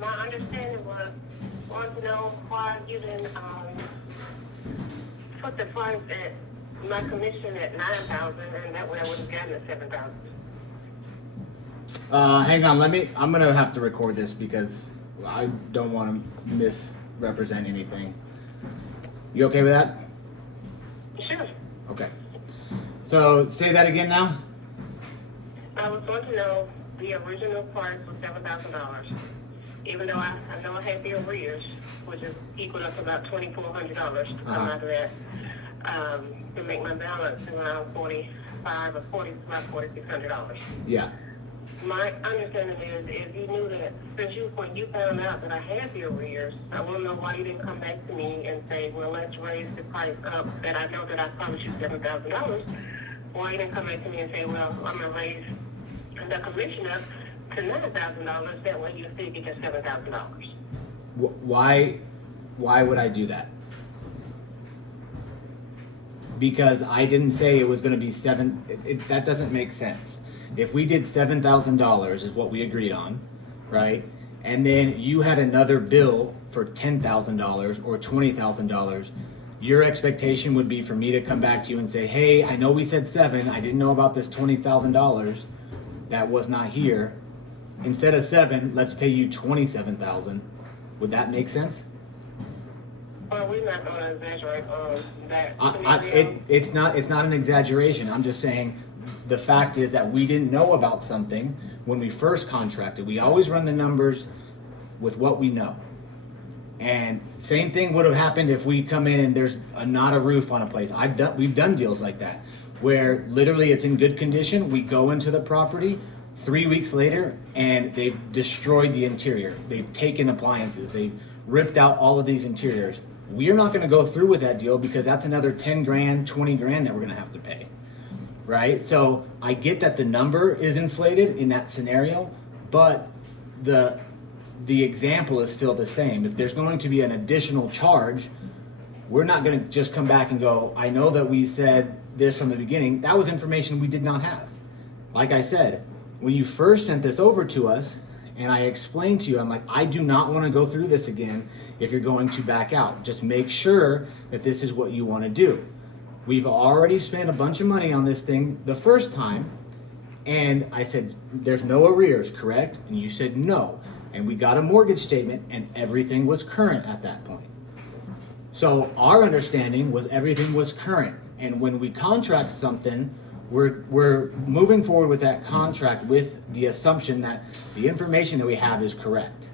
My understanding was, want to know why you didn't, put the price at, my commission at 9,000, and that way I would have gotten the 7,000. Hang on, I'm gonna have to record this because I don't want to misrepresent anything. You okay with that? Sure. Okay. So say that again now. I was going to know the original price was $7,000. Even though I know I had the arrears, which is equal up to about $2,400 to come out of that, to make my balance around 45 or 40, about $4,600. Yeah. My understanding is if you knew that, when you found out that I had the arrears, I want to know why you didn't come back to me and say, well, let's raise the price up, and I know that I promised you $7,000. Why you didn't come back to me and say, well, I'm going to raise the commission up to $9,000, that way you still get your $7,000. Why would I do that? Because I didn't say it was going to be that doesn't make sense. If we did $7,000 is what we agreed on, right? And then you had another bill for $10,000 or $20,000, your expectation would be for me to come back to you and say, hey, I know we said 7, I didn't know about this $20,000 that was not here. Instead of 7, let's pay you 27,000. Would that make sense? Well, we're not going to exaggerate on that. It's not an exaggeration. I'm just saying the fact is that we didn't know about something when we first contracted. We always run the numbers with what we know. And same thing would have happened if we come in and there's not a roof on a place. We've done deals like that where literally it's in good condition. We go into the property 3 weeks later and they've destroyed the interior. They've taken appliances. They've ripped out all of these interiors. We're not going to go through with that deal because that's another 10 grand, 20 grand that we're going to have to pay. Right? So I get that the number is inflated in that scenario, but the example is still the same. If there's going to be an additional charge, we're not going to just come back and go, I know that we said this from the beginning. That was information we did not have. Like I said, when you first sent this over to us and I explained to you, I'm like, I do not want to go through this again if you're going to back out. Just make sure that this is what you want to do. We've already spent a bunch of money on this thing the first time, and I said, there's no arrears, correct? And you said no. And we got a mortgage statement and everything was current at that point. So our understanding was everything was current. And when we contract something, we're moving forward with that contract with the assumption that the information that we have is correct.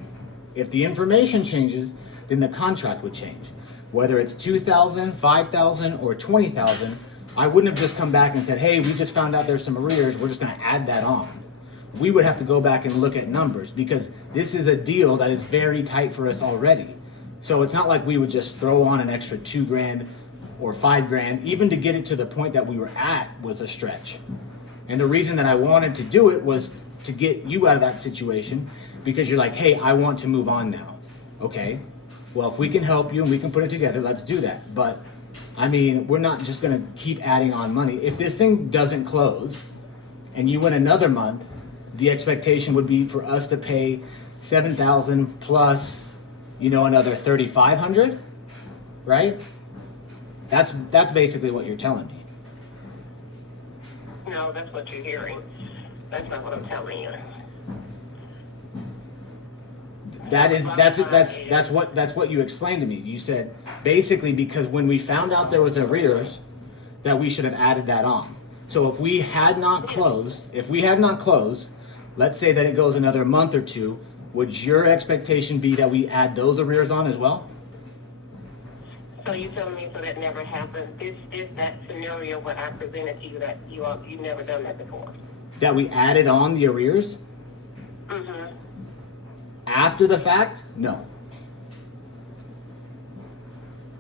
If the information changes, then the contract would change. Whether it's 2,000, 5,000, or 20,000, I wouldn't have just come back and said, hey, we just found out there's some arrears, we're just gonna add that on. We would have to go back and look at numbers because this is a deal that is very tight for us already. So it's not like we would just throw on an extra 2 grand or 5 grand, even to get it to the point that we were at was a stretch. And the reason that I wanted to do it was to get you out of that situation because you're like, hey, I want to move on now. Okay, well, if we can help you and we can put it together, let's do that. But I mean, we're not just gonna keep adding on money. If this thing doesn't close and you win another month, the expectation would be for us to pay 7,000 plus, another 3,500, right? That's basically what you're telling me. No, that's what you're hearing. That's not what I'm telling you. That's what you explained to me. You said basically because when we found out there was arrears, that we should have added that on. So if we had not closed, let's say that it goes another month or two, would your expectation be that we add those arrears on as well? So you telling me so that never happened? This is that scenario what I presented to you that you've never done that before. That we added on the arrears? Mm-hmm. After the fact? No.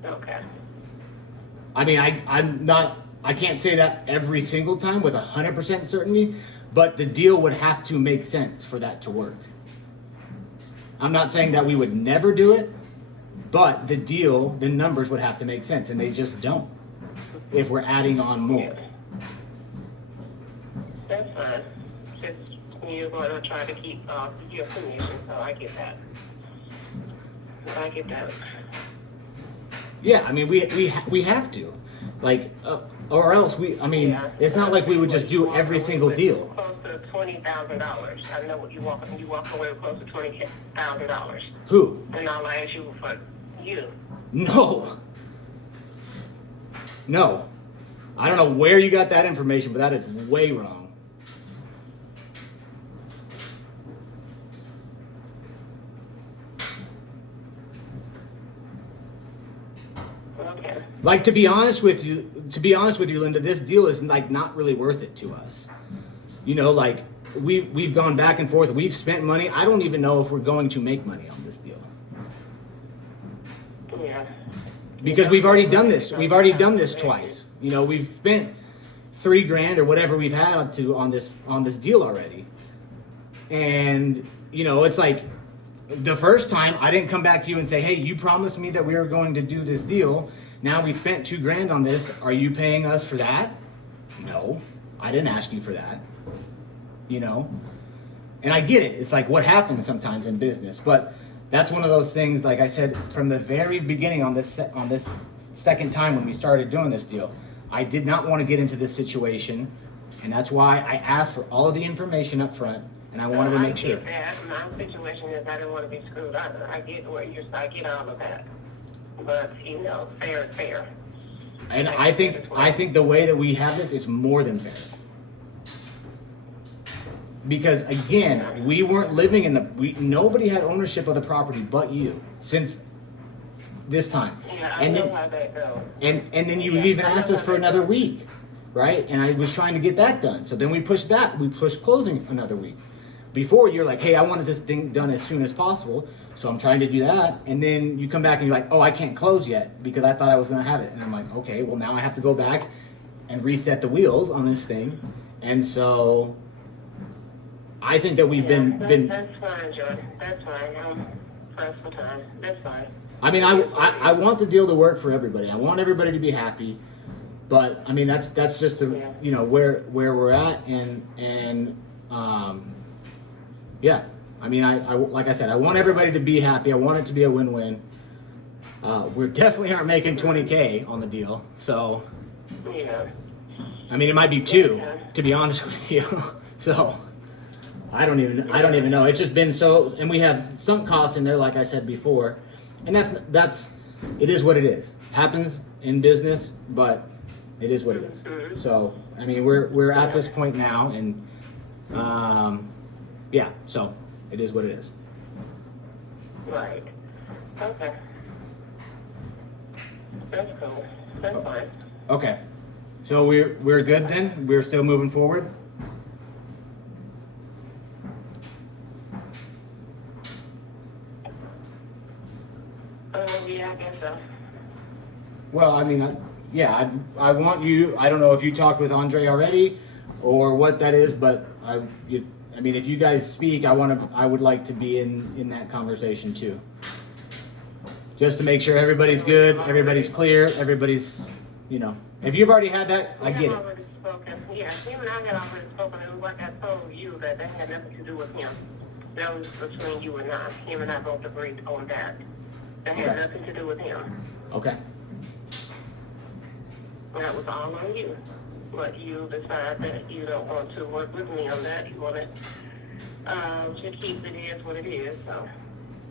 Okay. I mean, I can't say that every single time with 100% certainty, but the deal would have to make sense for that to work. I'm not saying that we would never do it, but the numbers would have to make sense, and they just don't if we're adding on more. That's fine. Just you're going to try to keep your commission, so I get that. I get that. Yeah, I mean, we have to, like, or else Yeah. it's not like we would just do every single deal. Close to $20,000. I know what you walk away with close to $20,000. Who? And I'll ask you for you. No. No. I don't know where you got that information, but that is way wrong. Okay. Like, to be honest with you, Linda, this deal is like not really worth it to us. You know, like we've gone back and forth. We've spent money. I don't even know if we're going to make money on this deal. Yeah. Because we've already done this. We've already done this twice. You know, we've spent $3,000 or whatever we've had on this deal already. And you know, it's like the first time I didn't come back to you and say, "Hey, you promised me that we were going to do this deal. Now we spent $2,000 on this. Are you paying us for that?" No, I didn't ask you for that. You know, and I get it. It's like what happens sometimes in business, but that's one of those things. Like I said from the very beginning on this second time when we started doing this deal, I did not want to get into this situation, and that's why I asked for all of the information up front, and I wanted to make sure. I get that. My situation is I didn't want to be screwed either. I get where I get all of that, but you know, fair is fair. And I think the way that we have this is more than fair. Because again, we weren't living nobody had ownership of the property but you since this time. Yeah, I know how that goes. And then you even asked us for another week, right? And I was trying to get that done. So then we pushed closing another week. Before you're like, "Hey, I wanted this thing done as soon as possible, so I'm trying to do that." And then you come back and you're like, "Oh, I can't close yet because I thought I was gonna have it." And I'm like, "Okay, well now I have to go back and reset the wheels on this thing." And so I think that we've been. That's fine, Jordan. That's fine. I'm pressed for time. That's fine. I mean, I want the deal to work for everybody. I want everybody to be happy, but I mean that's just the you know where we're at and yeah. I mean I like I said, I want everybody to be happy. I want it to be a win-win. We definitely aren't making $20,000 on the deal, so Yeah. I mean it might be $2,000 to be honest with you. So I don't even know. It's just been so, and we have sunk costs in there, like I said before, and that's it is what it is. Happens in business, but it is what it is. So I mean, we're at this point now, and yeah. So it is what it is. Right. Okay. That's cool. That's fine. Okay. So we're good then. We're still moving forward. Yeah, I guess so. Well, I mean, I want you. I don't know if you talked with Andre already, or what that is, but I mean, if you guys speak, I would like to be in that conversation too, just to make sure everybody's good, everybody's clear, everybody's, you know. If you've already had that, I get it. Already spoken. Yeah, him and I had already spoken, and like I told you, that had nothing to do with him. That was between you and I. Him and I both agreed on that. That had Okay. nothing to do with him. Okay. That was all on you. But you decide that you don't want to work with me on that. You want to keep it is what it is. So.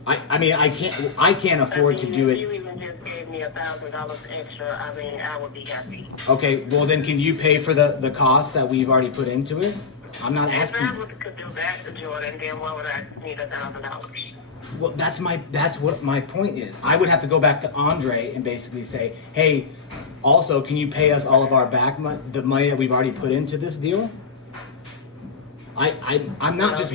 I mean, I can't afford to do If you it. even just gave me $1,000 extra, I mean, I would be happy. Okay, well then can you pay for the cost that we've already put into it? I'm not If I asking. could do that to Jordan, then why would I need $1,000? Well, that's what my point is. I would have to go back to Andre and basically say, "Hey, also, can you pay us all of our the money that we've already put into this deal?" I'm not just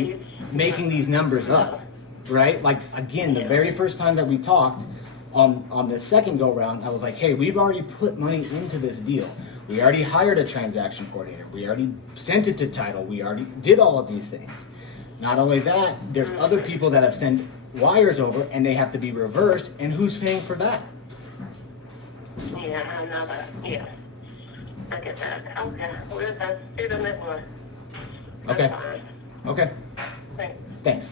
making these numbers up, right? Like again, the very first time that we talked on the second go round, I was like, "Hey, we've already put money into this deal. We already hired a transaction coordinator. We already sent it to title. We already did all of these things. Not only that, there's other people that have sent wires over and they have to be reversed, and who's paying for that?" Yeah, I know that. Yeah. I get that. Okay. Well, that's it on that one. That's Okay. fine. Okay, Thanks. thanks.